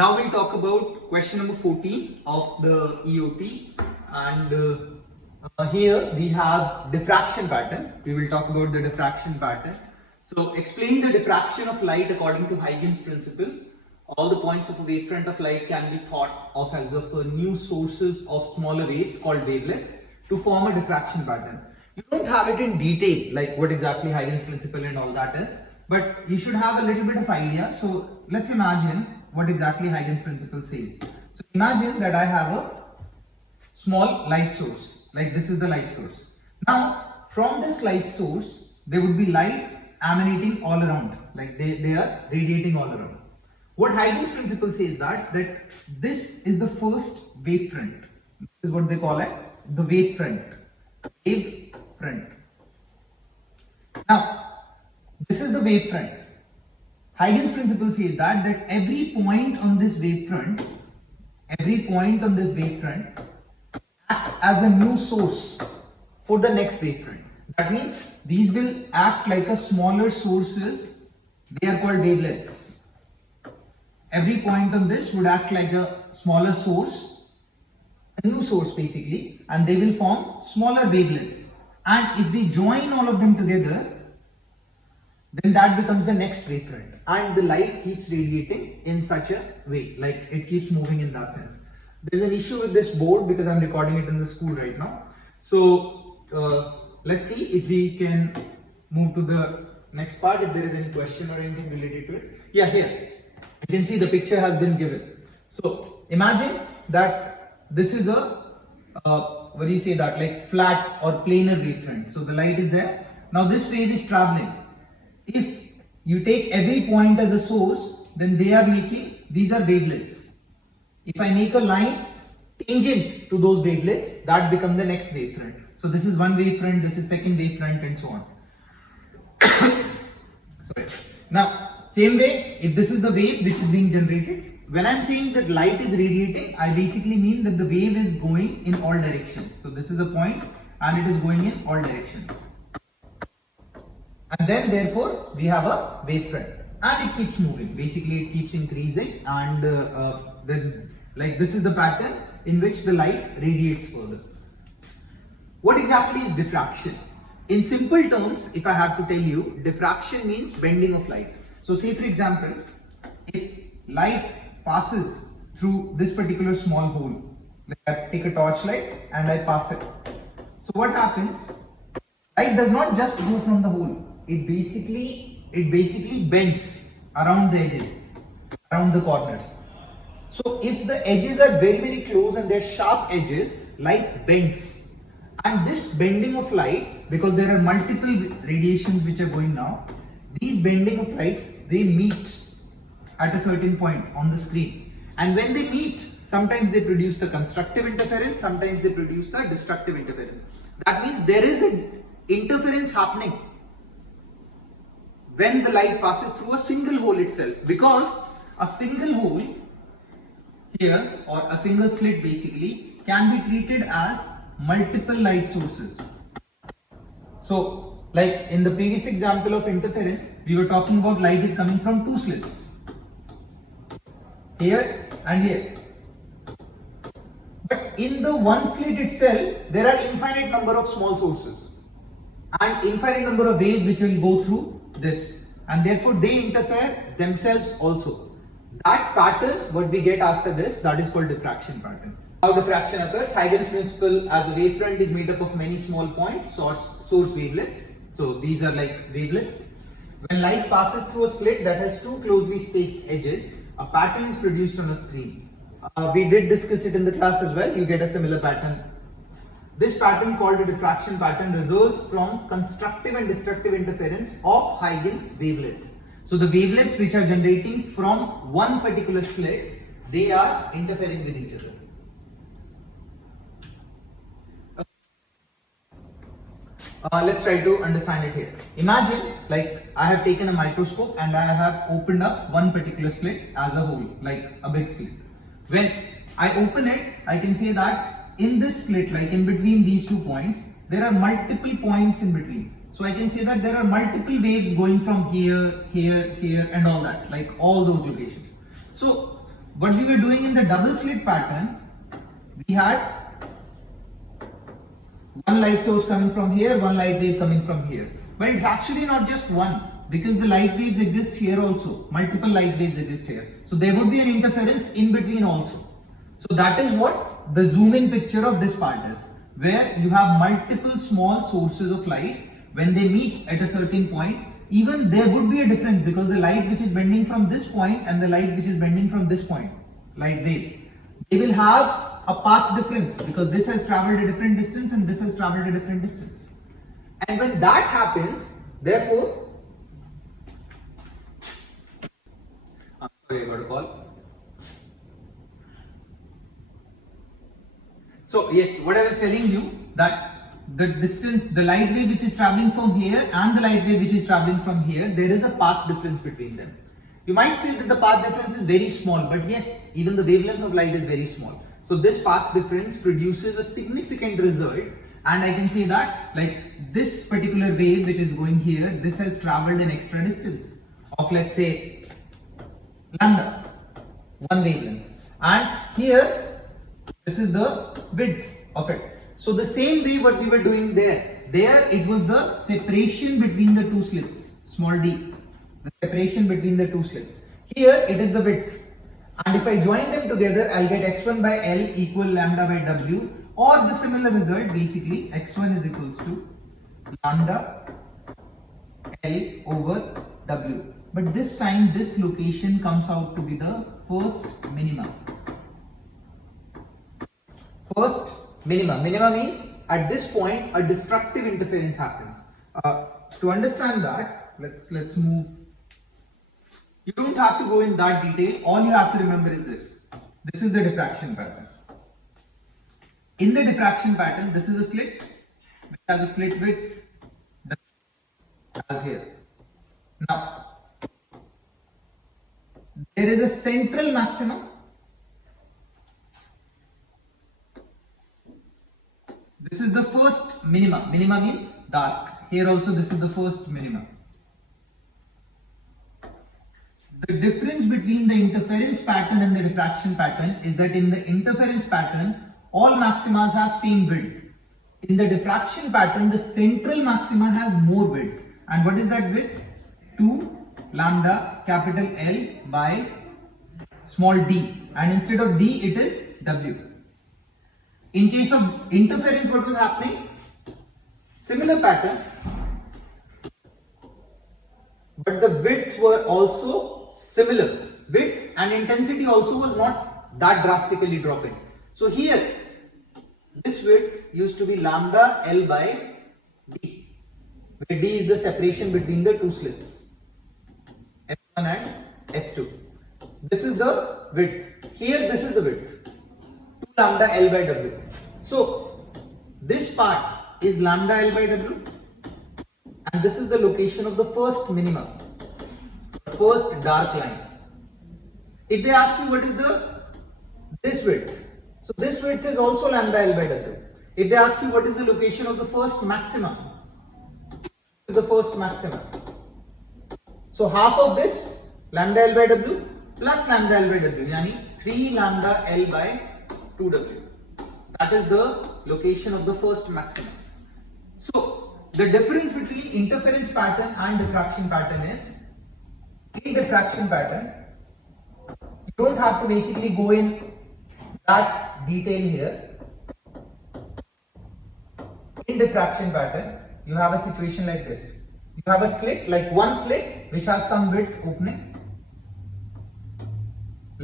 Now we'll talk about question number 14 of the EOT, and here we have diffraction pattern. We will talk about the diffraction pattern. So explain the diffraction of light according to Huygens principle. All the points of a wavefront of light can be thought of as new sources of smaller waves called wavelets to form a diffraction pattern. You don't have it in detail like what exactly Huygens principle and all that is, but you should have a little bit of idea. So let's imagine what exactly Huygens principle says. So imagine that I have a small light source, like this is the light source. Now from this light source there would be lights emanating all around, like they are radiating all around. What Huygens principle says that this is the first wavefront. This is what they call it, the wavefront. Wavefront. Now this is the wavefront. Huygens principle says that every point on this wavefront acts as a new source for the next wavefront. That means these will act like a smaller sources. They are called wavelets. Every point on this would act like a smaller source, a new source basically, and they will form smaller wavelets. And if we join all of them together, then that becomes the next wavefront, and the light keeps radiating in such a way, like it keeps moving in that sense. There's an issue with this board because I'm recording it in the school right now. So let's see if we can move to the next part, if there is any question or anything related to it. Yeah, here you can see the picture has been given. So imagine that this is a what do you say that, like flat or planar wavefront. So the light is there. Now this wave is traveling. If you take every point as a source, then these are wavelets. If I make a line tangent to those wavelets, that becomes the next wavefront. So this is one wavefront, this is second wavefront, and so on. Sorry. Now, same way, if this is the wave which is being generated, when I'm saying that light is radiating, I basically mean that the wave is going in all directions. So this is a point and it is going in all directions. And then therefore we have a wavefront and it keeps moving. Basically it keeps increasing, and then like this is the pattern in which the light radiates further. What exactly is diffraction? In simple terms, if I have to tell you, diffraction means bending of light. So say for example, if light passes through this particular small hole, like I take a torchlight and I pass it. So what happens? Light does not just go from the hole. It basically bends around the edges, around the corners. So if the edges are very close and they're sharp edges, light bends. And this bending of light, because there are multiple radiations which are going now, these bending of lights, they meet at a certain point on the screen. And when they meet, sometimes they produce the constructive interference, sometimes they produce the destructive interference. That means there is an interference happening when the light passes through a single hole itself, because a single hole here, or a single slit basically, can be treated as multiple light sources. So like in the previous example of interference, we were talking about light is coming from two slits, here and here. But in the one slit itself, there are infinite number of small sources and infinite number of waves which will go through this, and therefore they interfere themselves also. That pattern what we get after this, that is called diffraction pattern. How diffraction occurs? Huygens principle as a wavefront is made up of many small points, source wavelets. So these are like wavelets. When light passes through a slit that has two closely spaced edges, a pattern is produced on a screen. We did discuss it in the class as well. You get a similar pattern. This pattern, called a diffraction pattern, results from constructive and destructive interference of Huygens wavelets. So the wavelets which are generating from one particular slit, they are interfering with each other. Let's try to understand it here. Imagine like I have taken a microscope and I have opened up one particular slit as a whole, like a big slit. When I open it, I can say that in this slit, like in between these 2 points, there are multiple points in between. So I can say that there are multiple waves going from here, here, here, and all that, like all those locations. So what we were doing in the double slit pattern, we had one light source coming from here, one light wave coming from here. But it's actually not just one, because the light waves exist here also. Multiple light waves exist here. So there would be an interference in between also. So that is what the zoom in picture of this part is, where you have multiple small sources of light. When they meet at a certain point, even there would be a difference, because the light which is bending from this point and the light which is bending from this point, light wave, they will have a path difference, because this has traveled a different distance and this has traveled a different distance. And when that happens, therefore, I'm sorry, I got a call. So yes, what I was telling you, that the distance, the light wave which is traveling from here and the light wave which is traveling from here, there is a path difference between them. You might say that the path difference is very small, but yes, even the wavelength of light is very small. So this path difference produces a significant result, and I can say that like this particular wave which is going here, this has traveled an extra distance of, let's say, lambda, one wavelength, and here this is the width of it. So the same way what we were doing there it was the separation between the two slits, small d, the separation between the two slits. Here it is the width, and if I join them together, I'll get x1 by L equal lambda by W, or the similar result, basically x1 is equals to lambda L over W. But this time this location comes out to be the first minima. First minima. Minima means at this point a destructive interference happens. To understand that, let's move. You don't have to go in that detail. All you have to remember is this. This is the diffraction pattern. In the diffraction pattern, this is a slit which has a slit width as here. Now, there is a central maximum. This is the first minima. Minima means dark. Here also this is the first minima. The difference between the interference pattern and the diffraction pattern is that in the interference pattern, all maximas have same width. In the diffraction pattern, the central maxima has more width. And what is that width? 2 lambda capital L by small d. And instead of d, it is W. In case of interference, what was happening? Similar pattern, but the widths were also similar. Width and intensity also was not that drastically dropping. So here, this width used to be lambda L by D, where D is the separation between the two slits, S1 and S2. This is the width. Here, this is the width, 2 lambda L by W. So this part is lambda L by W, and this is the location of the first minimum, the first dark line. If they ask you what is this width, so this width is also lambda L by W. If they ask you what is the location of the first maximum, this is the first maximum. So half of this lambda L by W plus lambda L by W, yani 3 lambda L by 2W. That is the location of the first maximum. So the difference between interference pattern and diffraction pattern is, in diffraction pattern, you don't have to basically go in that detail here. In diffraction pattern, you have a situation like this. You have a slit, like one slit, which has some width opening.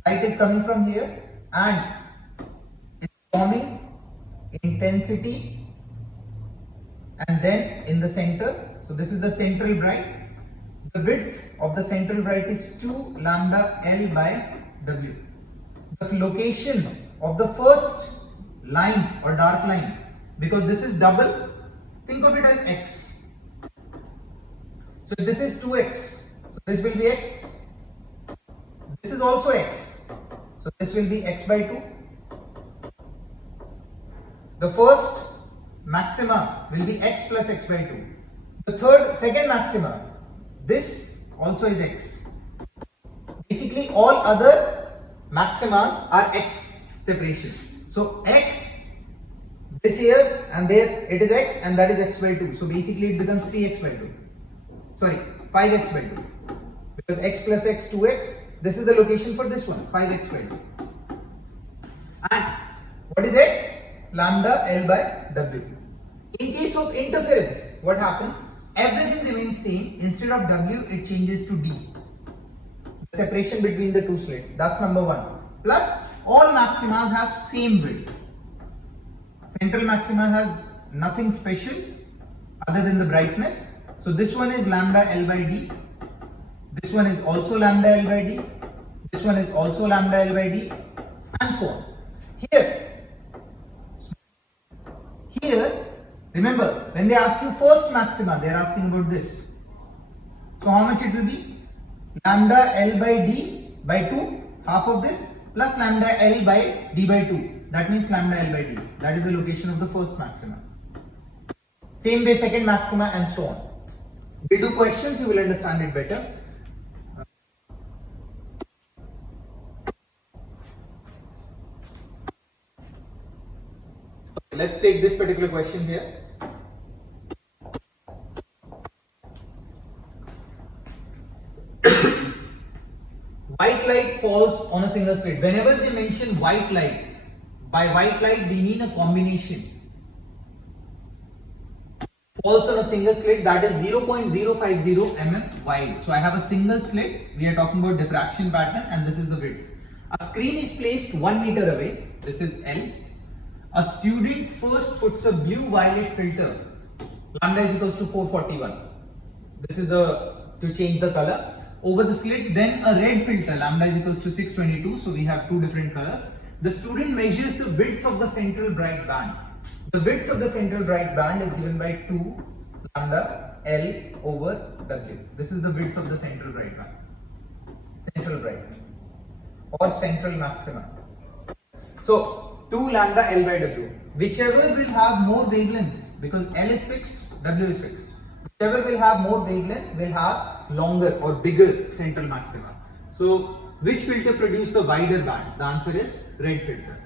Light is coming from here and it's forming intensity, and then in the center, so this is the central bright. The width of the central bright is 2 lambda L by W. The location of the first line or dark line, because this is double, think of it as X. So if this is 2x, so this will be X. This is also X, so this will be X by 2. The first maxima will be X plus X by 2. The second maxima, this also is X. Basically all other maximas are x separation. So x, this here and there it is x and that is x by 2. So basically it becomes 3x by 2. Sorry, 5x by 2. Because x plus x 2x, this is the location for this one, 5x by 2. And what is x? Lambda L by W. In case of interference, what happens? Everything remains same. Instead of W, it changes to D. The separation between the two slits. That's number one. Plus, all maximas have same width. Central maxima has nothing special other than the brightness. So this one is lambda L by D. This one is also lambda L by D. This one is also lambda L by D. And so on. Here, remember, when they ask you first maxima, they are asking about this. So how much it will be? Lambda L by D by 2, half of this, plus lambda L by D by 2. That means lambda L by D. That is the location of the first maxima. Same way, second maxima and so on. We do questions, you will understand it better. Let's take this particular question here. White light falls on a single slit. Whenever they mention white light, by white light we mean a combination. Falls on a single slit that is 0.050 mm wide. So I have a single slit. We are talking about diffraction pattern and this is the width. A screen is placed 1 meter away. This is L. A student first puts a blue-violet filter, lambda is equals to 441. This is to change the color. Over the slit, then a red filter, lambda is equals to 622. So we have two different colors. The student measures the width of the central bright band. The width of the central bright band is given by 2 lambda L over W. This is the width of the central bright band. Central bright or central maxima. So 2 lambda L by W. Whichever will have more wavelength, because L is fixed, W is fixed. Whichever will have more wavelength will have longer or bigger central maxima. So which filter produces the wider band? The answer is red filter.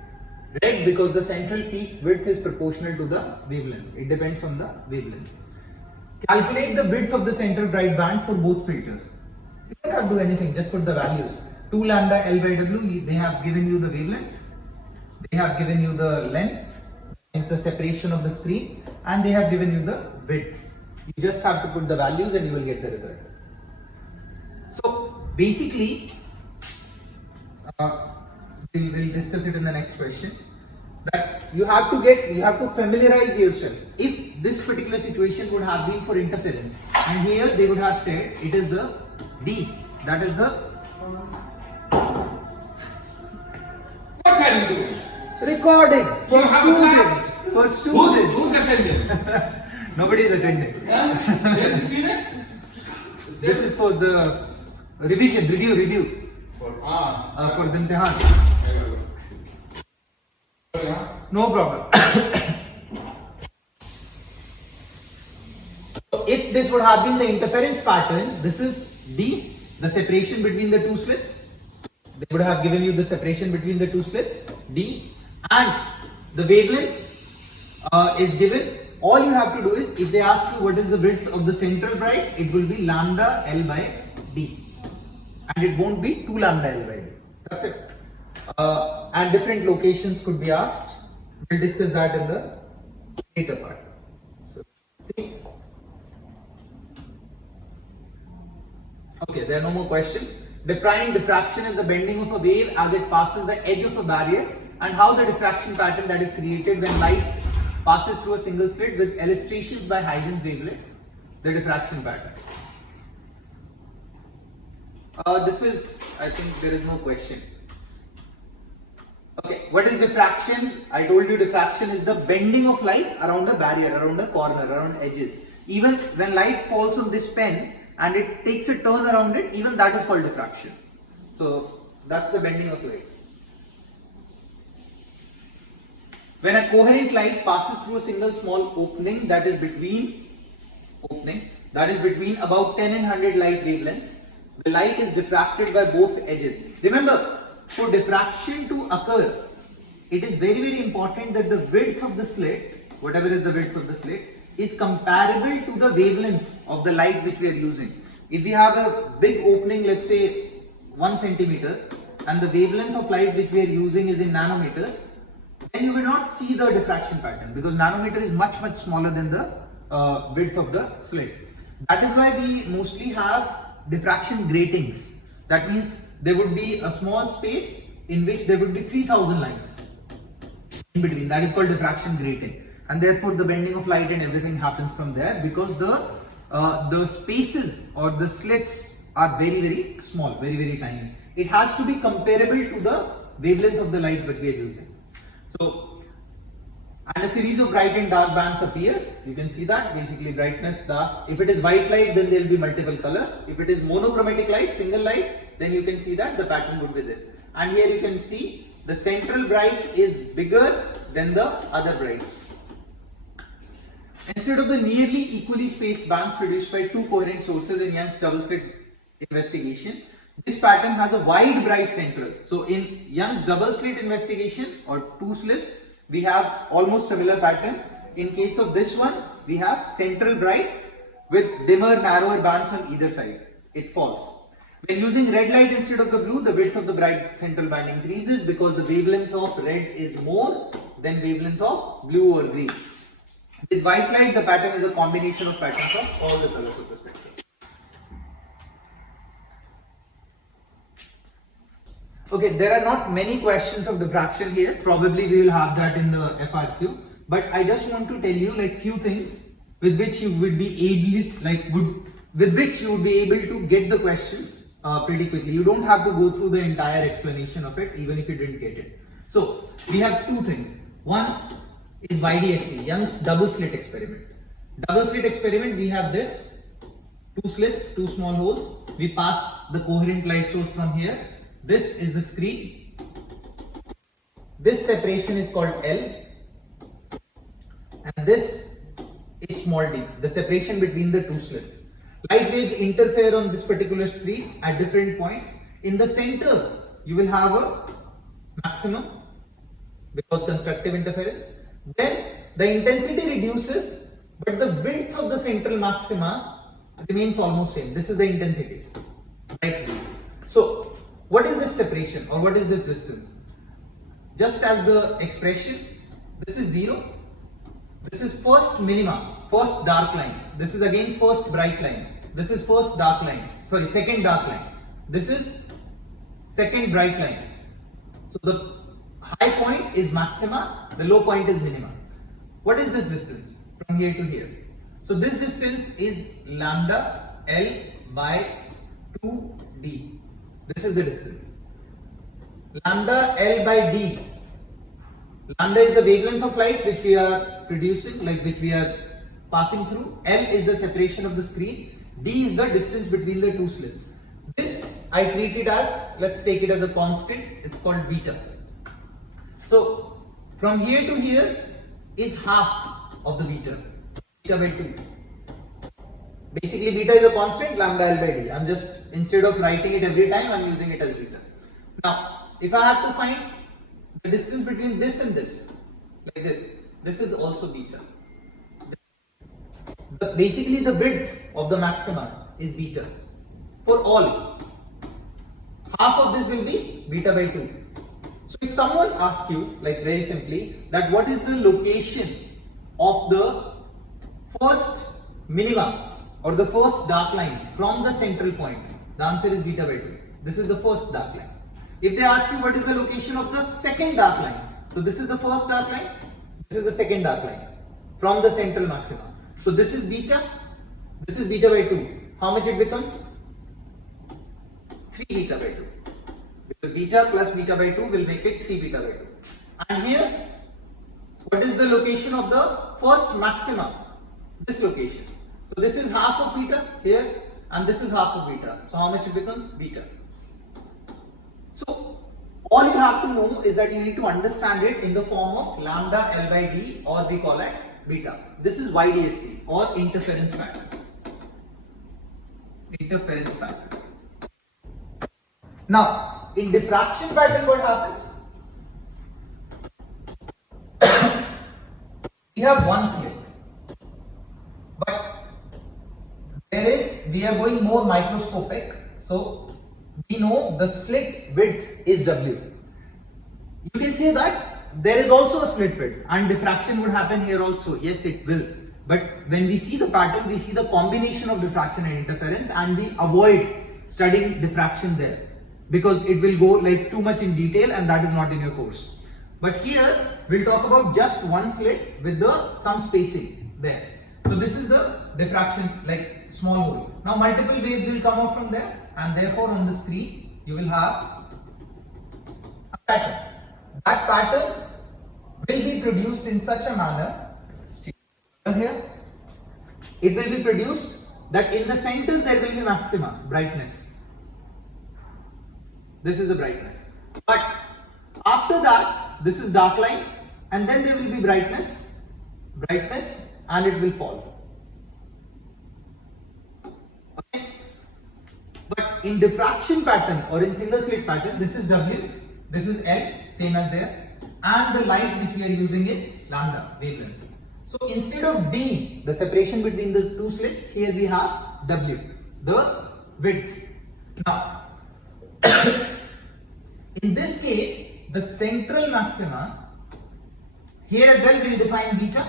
Red because the central peak width is proportional to the wavelength. It depends on the wavelength. Calculate the width of the central bright band for both filters. You don't have to do anything, just put the values. 2 lambda L by W, they have given you the wavelength. They have given you the length, means the separation of the screen, and they have given you the width. You just have to put the values and you will get the result. So basically, we'll discuss it in the next question. That you have to familiarize yourself. If this particular situation would have been for interference, and here they would have said it is the D, that is the. What are you doing? Recording for You have a students. class? For students. Who's attending? Nobody is attending. Where is the student? This is for the revision, review. For the imtihan. No problem. So if this would have been the interference pattern, this is D, the separation between the two slits. They would have given you the separation between the two slits, D, and the wavelength is given. All you have to do is, if they ask you what is the width of the central bright, it will be lambda L by D, and it won't be 2 lambda L by D. That's it. And different locations could be asked. We'll discuss that in the later part. So, see. Okay, there are no more questions. Define diffraction is the bending of a wave as it passes the edge of a barrier, and how the diffraction pattern that is created when light passes through a single slit, with illustrations by Huygens wavelet, the diffraction pattern. This is, I think there is no question. Okay, what is diffraction? I told you diffraction is the bending of light around a barrier, around a corner, around edges. Even when light falls on this pen and it takes a turn around it, even that is called diffraction. So that's the bending of light. When a coherent light passes through a single small opening that is between about 10 and 100 light wavelengths, the light is diffracted by both edges. Remember, for diffraction to occur, it is very, very important that the width of the slit, whatever is the width of the slit, is comparable to the wavelength of the light which we are using. If we have a big opening, let's say 1 centimeter, and the wavelength of light which we are using is in nanometers, then you will not see the diffraction pattern, because nanometer is much, much smaller than the width of the slit. That is why we mostly have diffraction gratings. That means there would be a small space in which there would be 3000 lines in between. That is called diffraction grating, and therefore the bending of light and everything happens from there, because the spaces or the slits are very, very small, very, very tiny. It has to be comparable to the wavelength of the light that we are using. So, and a series of bright and dark bands appear. You can see that basically brightness, dark. If it is white light, then there will be multiple colors. If it is monochromatic light, single light, then you can see that the pattern would be this. And here you can see the central bright is bigger than the other brights. Instead of the nearly equally spaced bands produced by two coherent sources in Young's double-slit investigation, this pattern has a wide bright central. So in Young's double-slit investigation or two slits, we have almost similar pattern. In case of this one, we have central bright with dimmer, narrower bands on either side. It falls. When using red light instead of the blue, the width of the bright central band increases because the wavelength of red is more than wavelength of blue or green. With white light, the pattern is a combination of patterns of all the colors of the spectrum. Okay, there are not many questions of diffraction here. Probably we will have that in the FRQ. But I just want to tell you like few things with which you would be able, with which you would be able to get the questions pretty quickly. You don't have to go through the entire explanation of it, even if you didn't get it. So we have two things. One is YDSC, Young's double-slit experiment. Double-slit experiment, we have this, two slits, two small holes. We pass the coherent light source from here. This is the screen. This separation is called L, and this is small d, the separation between the two slits. Light waves interfere on this particular screen at different points. In the center, you will have a maximum because constructive interference. Then the intensity reduces, but the width of the central maxima remains almost same. This is the intensity, right? So what is this separation or what is this distance? Just as the expression, this is 0. This is first minima, first dark line. This is again first bright line. This is first dark line. Sorry, second dark line. This is second bright line. So the high point is maxima, the low point is minima. What is this distance from here to here? So this distance is lambda L by 2d. This is the distance. Lambda L by d. Lambda is the wavelength of light which we are producing, like which we are passing through. L is the separation of the screen. D is the distance between the two slits. This I treat it as, let's take it as a constant. It's called beta. So from here to here is half of the beta. Beta by 2. Basically, beta is a constant, lambda L by d. I'm just, instead of writing it every time, I'm using it as beta. Now, if I have to find the distance between this and this, like this is also beta. Basically, the width of the maxima is beta. For all, half of this will be beta by 2. So, if someone asks you, like very simply, that what is the location of the first minima or the first dark line from the central point, the answer is beta by 2. This is the first dark line. If they ask you what is the location of the second dark line, so this is the first dark line, this is the second dark line from the central maxima. So this is beta by 2. How much it becomes? 3 beta by 2. Because beta plus beta by 2 will make it 3 beta by 2. And here, what is the location of the first maxima? This location. So this is half of beta here and this is half of beta. So how much it becomes? Beta. So all you have to know is that you need to understand it in the form of lambda L by d, or we call it beta. This is YDSC or interference pattern. Interference pattern. Now in diffraction pattern what happens? We have one slit, but we are going more microscopic, so we know the slit width is W. You can say that there is also a slit width and diffraction would happen here also. Yes, it will. But when we see the pattern, we see the combination of diffraction and interference, and we avoid studying diffraction there because it will go like too much in detail and that is not in your course. But here we'll talk about just one slit with some spacing there. So this is the diffraction, like small hole. Now multiple waves will come out from there, and therefore on the screen you will have a pattern. That pattern will be produced in such a manner, here, it will be produced that in the centers there will be maxima, brightness. This is the brightness. But after that, this is dark line, and then there will be brightness, and it will fall. Okay? But in diffraction pattern or in single slit pattern, this is W, this is L, same as there, and the light which we are using is lambda, wavelength. So instead of D, the separation between the two slits, here we have W, the width. Now, in this case, the central maxima, here as well we will define beta,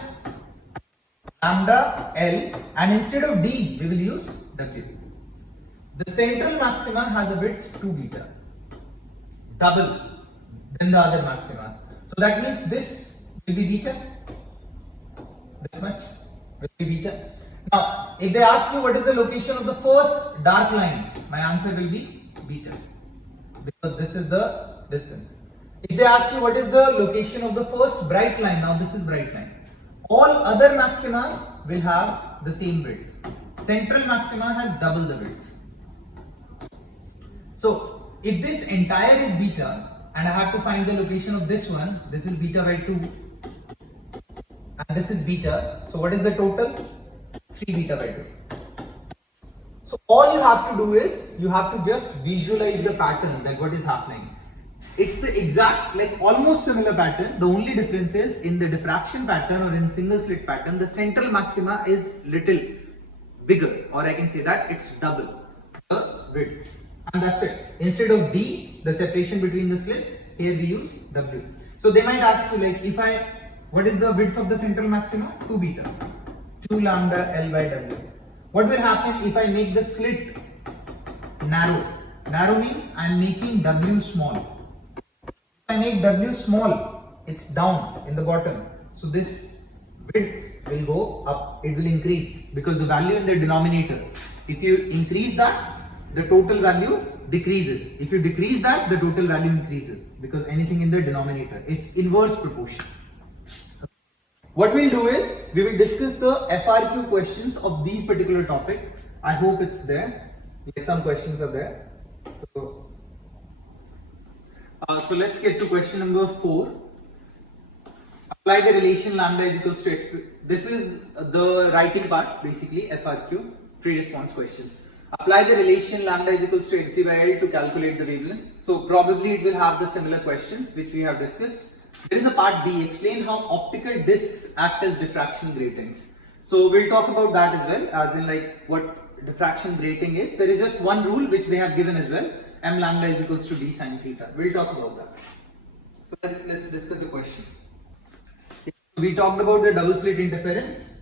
lambda, L, and instead of D, we will use W. The central maxima has a width 2 beta, double than the other maximas. So that means this will be beta, this much will be beta. Now, if they ask you what is the location of the first dark line, my answer will be beta, because this is the distance. If they ask you what is the location of the first bright line, now this is bright line. All other maximas will have the same width. Central maxima has double the width. So, if this entire is beta, and I have to find the location of this one, this is beta by 2, and this is beta. So what is the total? 3 beta by 2. So all you have to do is, you have to just visualize the pattern, that what is happening. It's the exact, like almost similar pattern. The only difference is in the diffraction pattern or in single slit pattern, the central maxima is little bigger, or I can say that it's double the width. And that's it. Instead of D, the separation between the slits, here we use W. So they might ask you like, what is the width of the central maxima? 2 beta, 2 lambda L by W. What will happen if I make the slit narrow? Narrow means I am making W small. If I make W small, it's down in the bottom. So this width will go up, it will increase, because the value in the denominator, if you increase that, the total value decreases. If you decrease that, the total value increases, because anything in the denominator, it's inverse proportion. What we'll do is, we will discuss the FRQ questions of these particular topic. I hope it's there, like some questions are there. So let's get to question number 4. Apply the relation lambda is equals to x. This is the writing part, basically FRQ, pre-response questions. Apply the relation lambda is equals to xd by L to calculate the wavelength. So probably it will have the similar questions which we have discussed. There is a part B, explain how optical discs act as diffraction gratings. So we'll talk about that as well, as in like what diffraction grating is. There is just one rule which they have given as well, m lambda is equals to d sine theta. We'll talk about that. So let's discuss the question. We talked about the double slit interference.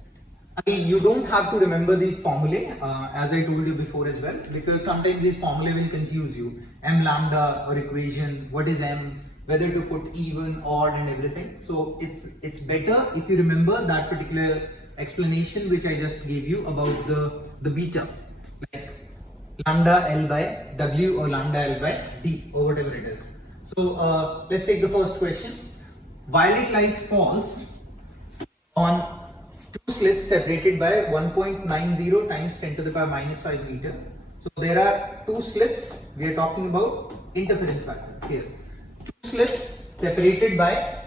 Again, you don't have to remember these formulae, as I told you before as well, because sometimes these formulae will confuse you. M lambda or equation, what is M, whether to put even, odd and everything. So it's better if you remember that particular explanation which I just gave you about the beta, like lambda L by W or lambda L by D or whatever it is. So let's take the first question. Violet light falls on two slits separated by 1.90 times 10 to the power minus 5 meter. So there are two slits, we are talking about interference pattern here. Two slits separated by,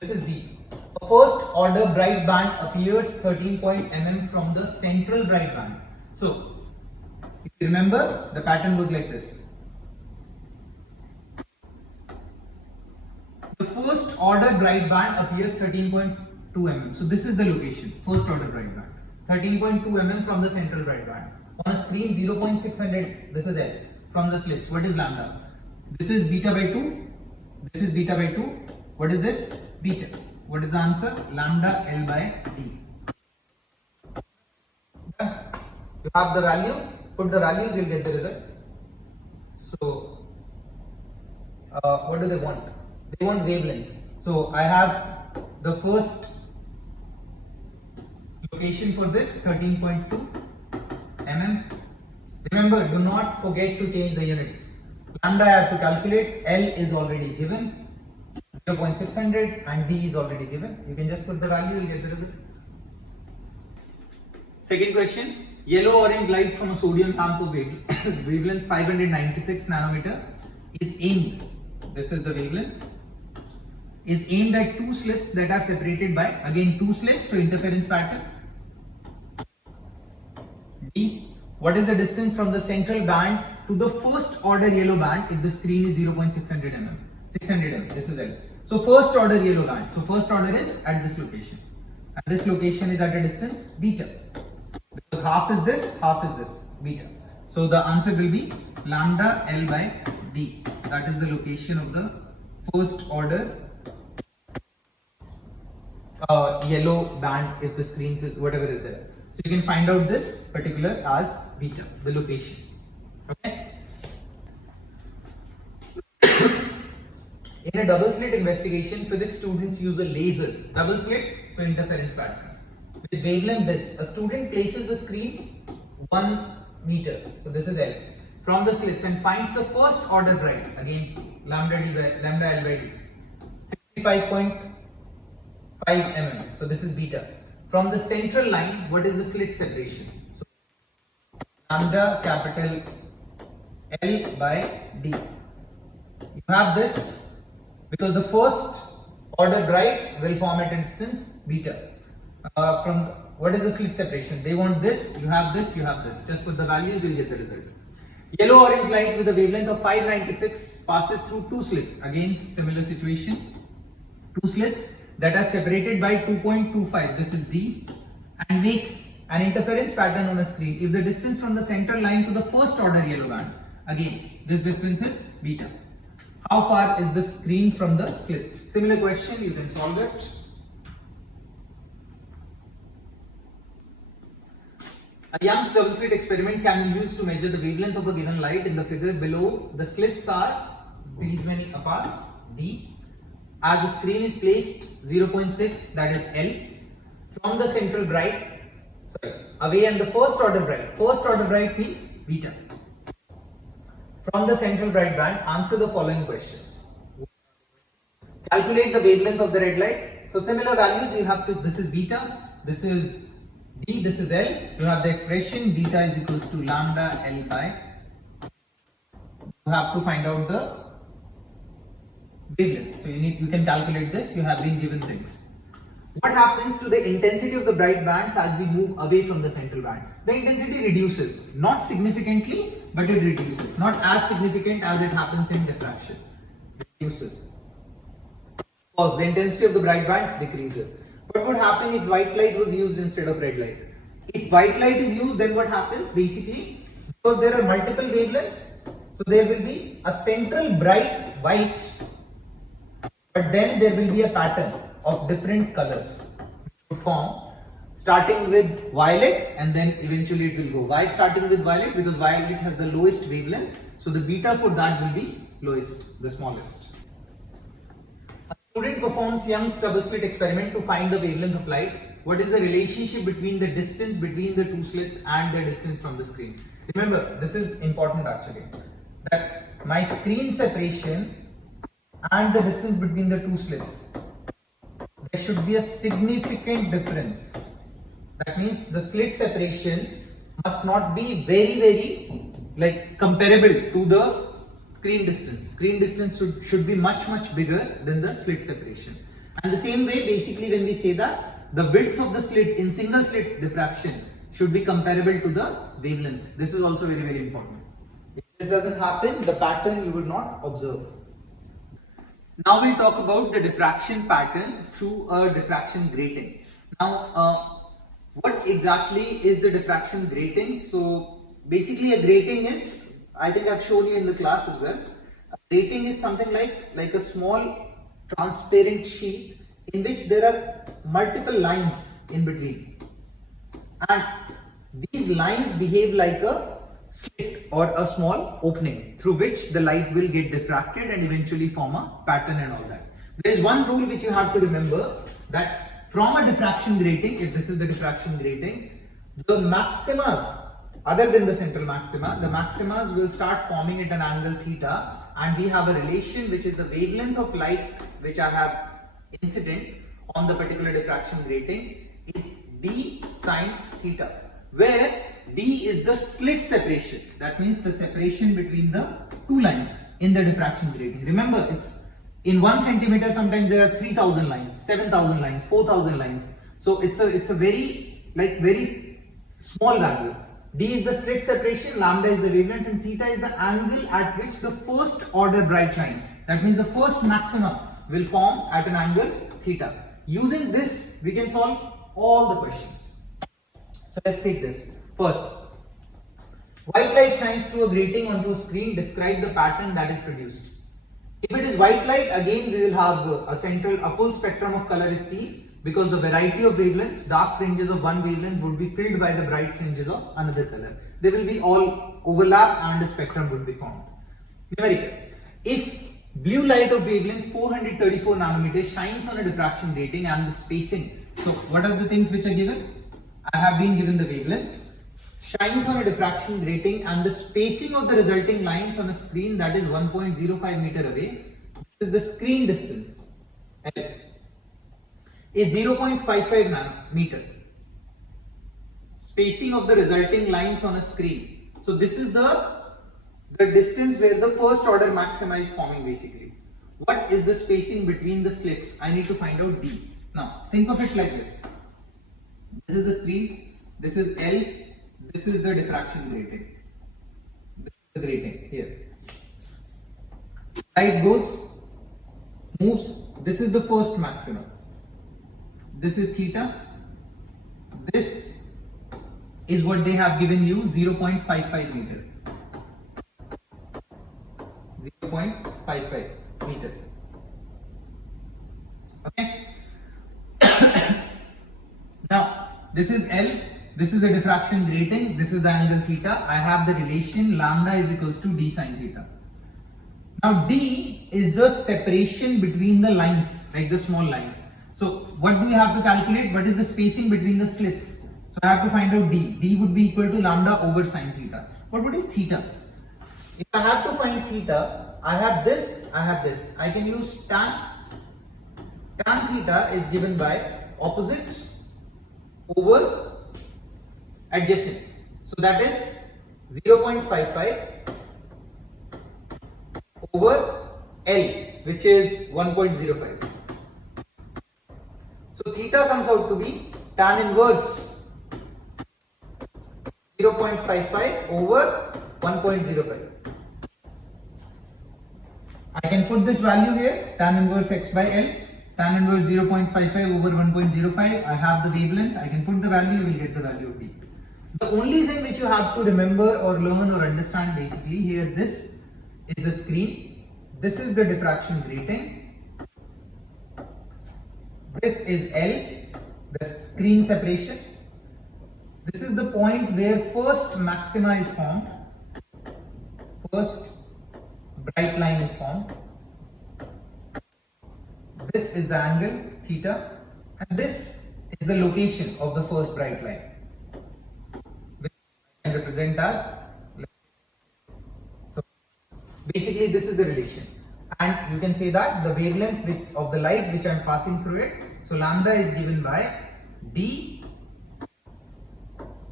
this is D. A first order bright band appears 13 mm from the central bright band. So if you remember, the pattern was like this. The first order bright band appears 13.2 mm. So this is the location, first order bright band. 13.2 mm from the central bright band. On a screen 0.600, this is L from the slits. What is lambda? This is beta by 2. This is beta by 2. What is this? Beta. What is the answer? Lambda L by D. You have the value, put the values, you'll get the result. So, what do they want? They want wavelength. So, I have the first location for this 13.2 mm. Remember, do not forget to change the units. Lambda I have to calculate, L is already given, 0.600 and D is already given. You can just put the value, you'll get the result. Second question, yellow orange light from a sodium lamp of wavelength 596 nanometer is aimed, this is the wavelength, is aimed at two slits that are separated by, again two slits, so interference pattern. D, what is the distance from the central band to the first order yellow band if the screen is 0.600 mm? 600 mm, this is L. So first order yellow band, so first order is at this location. And this location is at a distance beta. Because half is this, beta. So the answer will be lambda L by D. That is the location of the first order yellow band if the screen is whatever is there. So you can find out this particular as beta, the location. Okay. In a double slit investigation, physics students use a laser, double slit, so interference pattern. With wavelength this, a student places the screen 1 meter, so this is L, from the slits and finds the first order bright, again lambda L by D, 65.5 mm, so this is beta. From the central line, what is the slit separation? So lambda capital L by D. You have this because the first order bright will form at a distance beta. From what is the slit separation? They want this, you have this, you have this. Just put the values, you'll get the result. Yellow orange light with a wavelength of 596 passes through two slits. Again, similar situation. Two slits that are separated by 2.25. This is D, and makes an interference pattern on a screen. If the distance from the central line to the first order yellow band, again, this distance is beta. How far is the screen from the slits? Similar question, you can solve it. A Young's double slit experiment can be used to measure the wavelength of a given light. In the figure below, the slits are these many apart, D. As the screen is placed 0.6, that is L, from the central bright, away and the first order bright means beta. From the central bright band, answer the following questions. Calculate the wavelength of the red light. So similar values you have to, this is beta, this is D, this is L. You have the expression beta is equals to lambda L by. You have to find out the wavelength. So you can calculate this, you have been given things. What happens to the intensity of the bright bands as we move away from the central band? The intensity reduces, not significantly, but it reduces. Not as significant as it happens in diffraction. It reduces. Because the intensity of the bright bands decreases. What would happen if white light was used instead of red light? If white light is used, then what happens? Basically, because there are multiple wavelengths, so there will be a central bright white, but then there will be a pattern of different colors to form, starting with violet and then eventually it will go. Why starting with violet? Because violet has the lowest wavelength, so the beta for that will be lowest, the smallest. A student performs Young's double slit experiment to find the wavelength of light. What is the relationship between the distance between the two slits and the distance from the screen? Remember, this is important actually, that my screen separation and the distance between the two slits, there should be a significant difference. That means the slit separation must not be very comparable to the screen distance. Screen distance should be much bigger than the slit separation. And the same way, basically, when we say that the width of the slit in single slit diffraction should be comparable to the wavelength. This is also very important. If this doesn't happen, the pattern you would not observe. Now we'll talk about the diffraction pattern through a diffraction grating. Now, what exactly is the diffraction grating? So basically a grating is, I think I've shown you in the class as well. A grating is something like a small transparent sheet in which there are multiple lines in between. And these lines behave like a slit or a small opening through which the light will get diffracted and eventually form a pattern and all that. There is one rule which you have to remember, that from a diffraction grating, if this is the diffraction grating, the maximas other than the central maxima, the maximas will start forming at an angle theta, and we have a relation which is the wavelength of light which I have incident on the particular diffraction grating is d sine theta, where d is the slit separation. That means the separation between the two lines in the diffraction grating. Remember, it's in 1 centimeter. Sometimes there are 3000 lines, 7000 lines, 4000 lines. So it's a very small value. D is the slit separation, lambda is the wavelength, and theta is the angle at which the first order bright line, that means the first maxima, will form at an angle theta. Using this, we can solve all the questions. So let's take this. First, white light shines through a grating onto a screen. Describe the pattern that is produced. If it is white light, again we will have a full spectrum of color is seen, because the variety of wavelengths, dark fringes of one wavelength would be filled by the bright fringes of another color. They will be all overlap and a spectrum would be formed. Numerical. If blue light of wavelength 434 nanometers shines on a diffraction grating and the spacing. So what are the things which are given? I have been given the wavelength, shines on a diffraction grating, and the spacing of the resulting lines on a screen that is 1.05 meter away. This is the screen distance. L is 0.55 nanometer. Spacing of the resulting lines on a screen. So this is the distance where the first order maxima is forming basically. What is the spacing between the slits? I need to find out D. Now think of it like this. This is the screen, this is L, this is the diffraction grating. This is the grating here. Light goes, moves, this is the first maximum. This is theta. This is what they have given you, 0.55 meter. 0.55 meter. Okay. Now, this is L. This is the diffraction grating. This is the angle theta. I have the relation lambda is equals to d sine theta. Now, D is the separation between the lines, like the small lines. So what do you have to calculate? What is the spacing between the slits? So I have to find out D. D would be equal to lambda over sine theta. But what is theta? If I have to find theta, I have this, I have this. I can use tan. Tan theta is given by opposite over adjacent. So that is 0.55 over L, which is 1.05. So theta comes out to be tan inverse 0.55 over 1.05. I can put this value here, tan inverse x by L, tan inverse 0.55 over 1.05. I have the wavelength, I can put the value, you will get the value of D. The only thing which you have to remember or learn or understand basically here, this is the screen, this is the diffraction grating. This is L, the screen separation. This is the point where first maxima is formed. First bright line is formed. This is the angle theta, and this is the location of the first bright line, which I can represent as. So basically this is the relation. And you can say that the wavelength of the light which I am passing through it, so lambda is given by d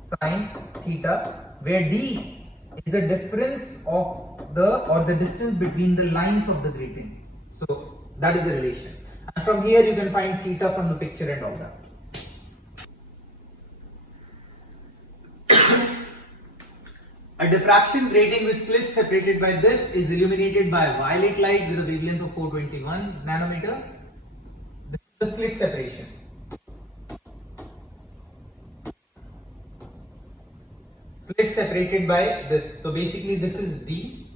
sine theta, where d is the difference of the distance between the lines of the grating. So that is the relation. And from here you can find theta from the picture and all that. A diffraction grating with slits separated by this is illuminated by violet light with a wavelength of 421 nanometer. This is the slit separation. Slit separated by this. So basically this is D.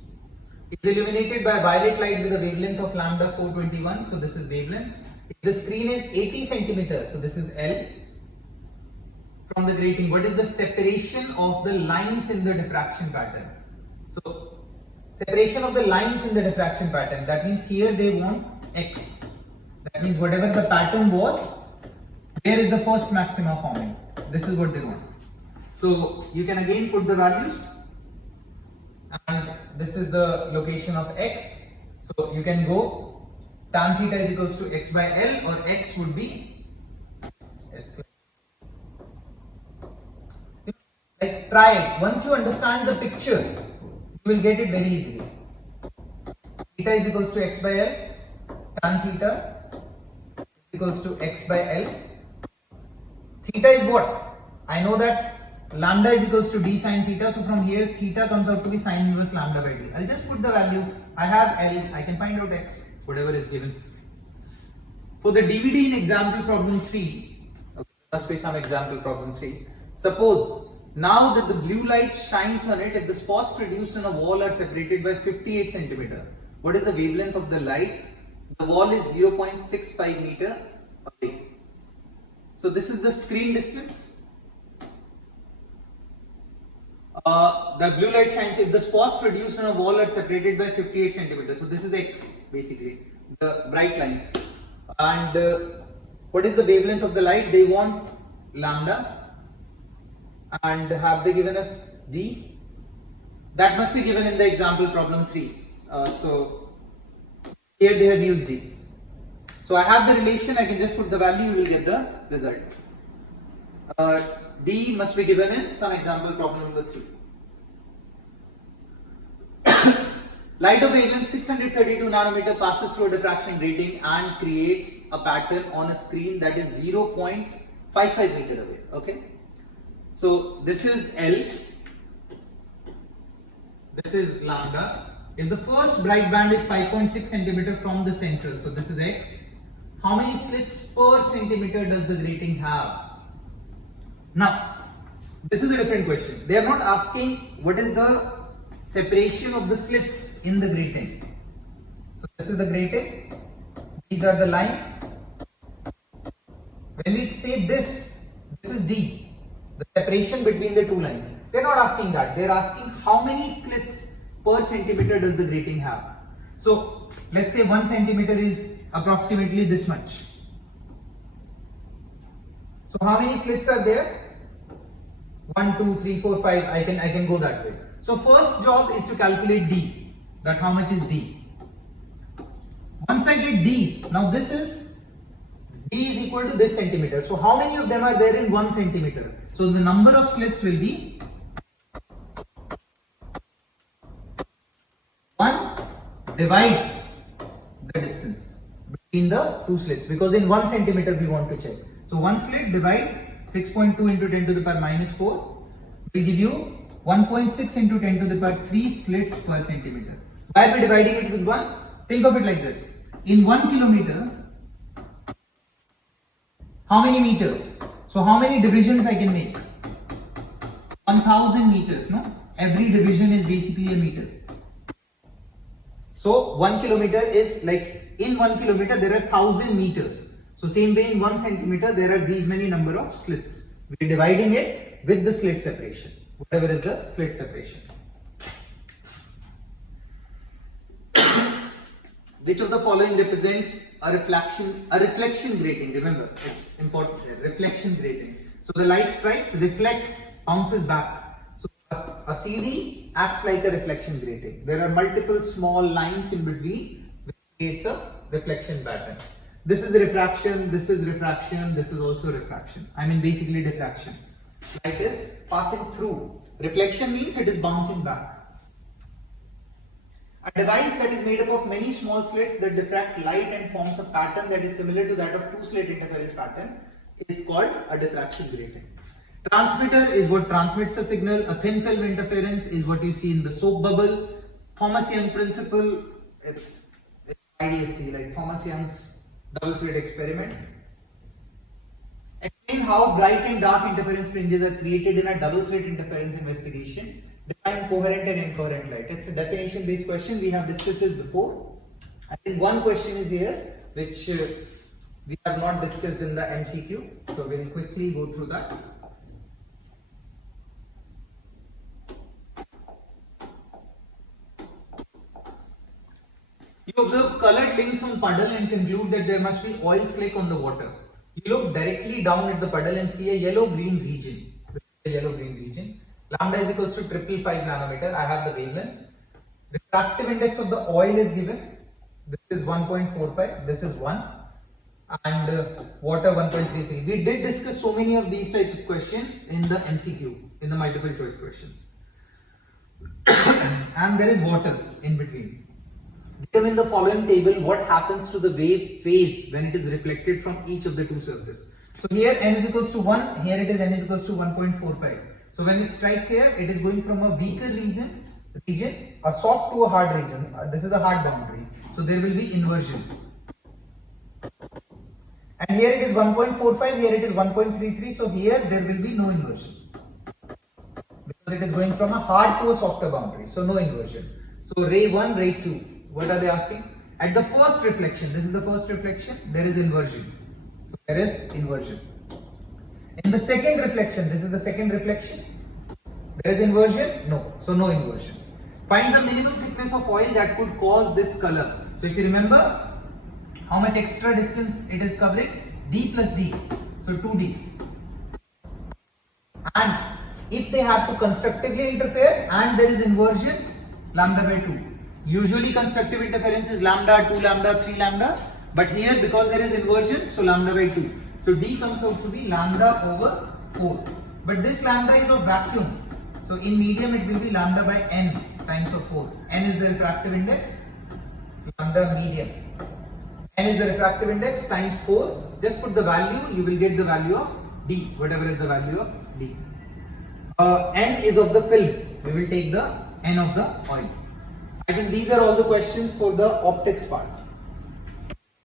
It's illuminated by violet light with a wavelength of lambda 421. So this is wavelength. If the screen is 80 centimeters, so this is L. From the grating, what is the separation of the lines in the diffraction pattern? So separation of the lines in the diffraction pattern, that means here they want X. That means whatever the pattern was, where is the first maxima forming? This is what they want. So you can again put the values, and this is the location of X. So you can go tan theta is equals to X by L, or X would be, like try it. Once you understand the picture, you will get it very easily. Theta is equals to X by L, tan theta is equals to X by L. Theta is what? I know that lambda is equals to d sine theta, so from here theta comes out to be sine inverse lambda by d. I'll just put the value. I have L, I can find out X, whatever is given. For the DVD in example problem 3, okay, must be some example problem 3. Suppose now that the blue light shines on it, if the spots produced on a wall are separated by 58 centimeter, what is the wavelength of the light? The wall is 0.65 meter away. So this is the screen distance. The blue light shines if the spots produced on a wall are separated by 58 centimeters. So this is X basically, the bright lines. And what is the wavelength of the light? They want lambda. And have they given us D? That must be given in the example problem 3. So here they have used D. So I have the relation, I can just put the value, you will get the result. D must be given in some example problem number 3. Light of wavelength 632 nanometer passes through a diffraction grating and creates a pattern on a screen that is 0.55 meter away. Okay. So this is L, this is lambda. If the first bright band is 5.6 centimeter from the central, so this is X. How many slits per centimeter does the grating have? Now, this is a different question. They are not asking what is the separation of the slits in the grating. So this is the grating. These are the lines. When we say this is D. The separation between the two lines. They are not asking that. They are asking how many slits per centimeter does the grating have. So let's say 1 centimeter is approximately this much. So how many slits are there? 1, 2, 3, 4, 5. I can go that way. So first job is to calculate D. That how much is D. Once I get D, now this is D is equal to this centimeter. So how many of them are there in 1 centimeter? So the number of slits will be 1 divide the distance between the two slits, because in 1 centimeter we want to check. So 1 slit divide 6.2 into 10 to the power minus 4 will give you 1.6 into 10 to the power 3 slits per centimeter. Why are we dividing it with 1? Think of it like this. In 1 kilometer, how many meters? So how many divisions I can make? 1000 meters, no? Every division is basically a meter. So 1 kilometer is like, in 1 kilometer there are 1000 meters. So same way in 1 centimeter there are these many number of slits. We are dividing it with the slit separation, whatever is the slit separation. Which of the following represents a reflection grating? Remember, it's important here, reflection grating. So the light strikes, reflects, bounces back. So a CD acts like a reflection grating. There are multiple small lines in between which creates a reflection pattern. This is refraction, this is refraction, this is also refraction. I mean basically diffraction. Light is passing through. Reflection means it is bouncing back. A device that is made up of many small slits that diffract light and forms a pattern that is similar to that of two-slit interference pattern is called a diffraction grating. Transmitter is what transmits a signal. A thin film interference is what you see in the soap bubble. Thomas Young principle, it's IDSC, like Thomas Young's double-slit experiment. Explain how bright and dark interference fringes are created in a double-slit interference investigation. Define coherent and incoherent light. It's a definition-based question. We have discussed this before. I think one question is here which we have not discussed in the MCQ. So we'll quickly go through that. You observe colored links on puddle and conclude that there must be oil slick on the water. You look directly down at the puddle and see a yellow-green region. This is a yellow-green region. Lambda is equals to 555 nanometer. I have the wavelength. Refractive index of the oil is given. This is 1.45. This is 1. And water 1.33. We did discuss so many of these types of questions in the MCQ, in the multiple choice questions. And there is water in between. Determine the following table what happens to the wave phase when it is reflected from each of the two surfaces. So here n is equals to 1, here it is n is equals to 1.45. So when it strikes here, it is going from a weaker region, a soft to a hard region. This is a hard boundary. So there will be inversion. And here it is 1.45, here it is 1.33. So here there will be no inversion. Because it is going from a hard to a softer boundary. So no inversion. So ray 1, ray 2. What are they asking? At the first reflection, this is the first reflection, there is inversion. So there is inversion. In the second reflection, this is the second reflection, there is inversion? No. So no inversion. Find the minimum thickness of oil that could cause this color. So if you remember, how much extra distance it is covering? D plus D. So 2D. And if they have to constructively interfere and there is inversion, lambda by 2. Usually constructive interference is lambda, 2 lambda, 3 lambda, but here because there is inversion, so lambda by 2. So D comes out to be lambda over 4. But this lambda is of vacuum. So in medium it will be lambda by n times of 4. N is the refractive index, lambda medium. N is the refractive index times 4. Just put the value, you will get the value of D, whatever is the value of D. N is of the film. We will take the N of the oil. I think these are all the questions for the optics part.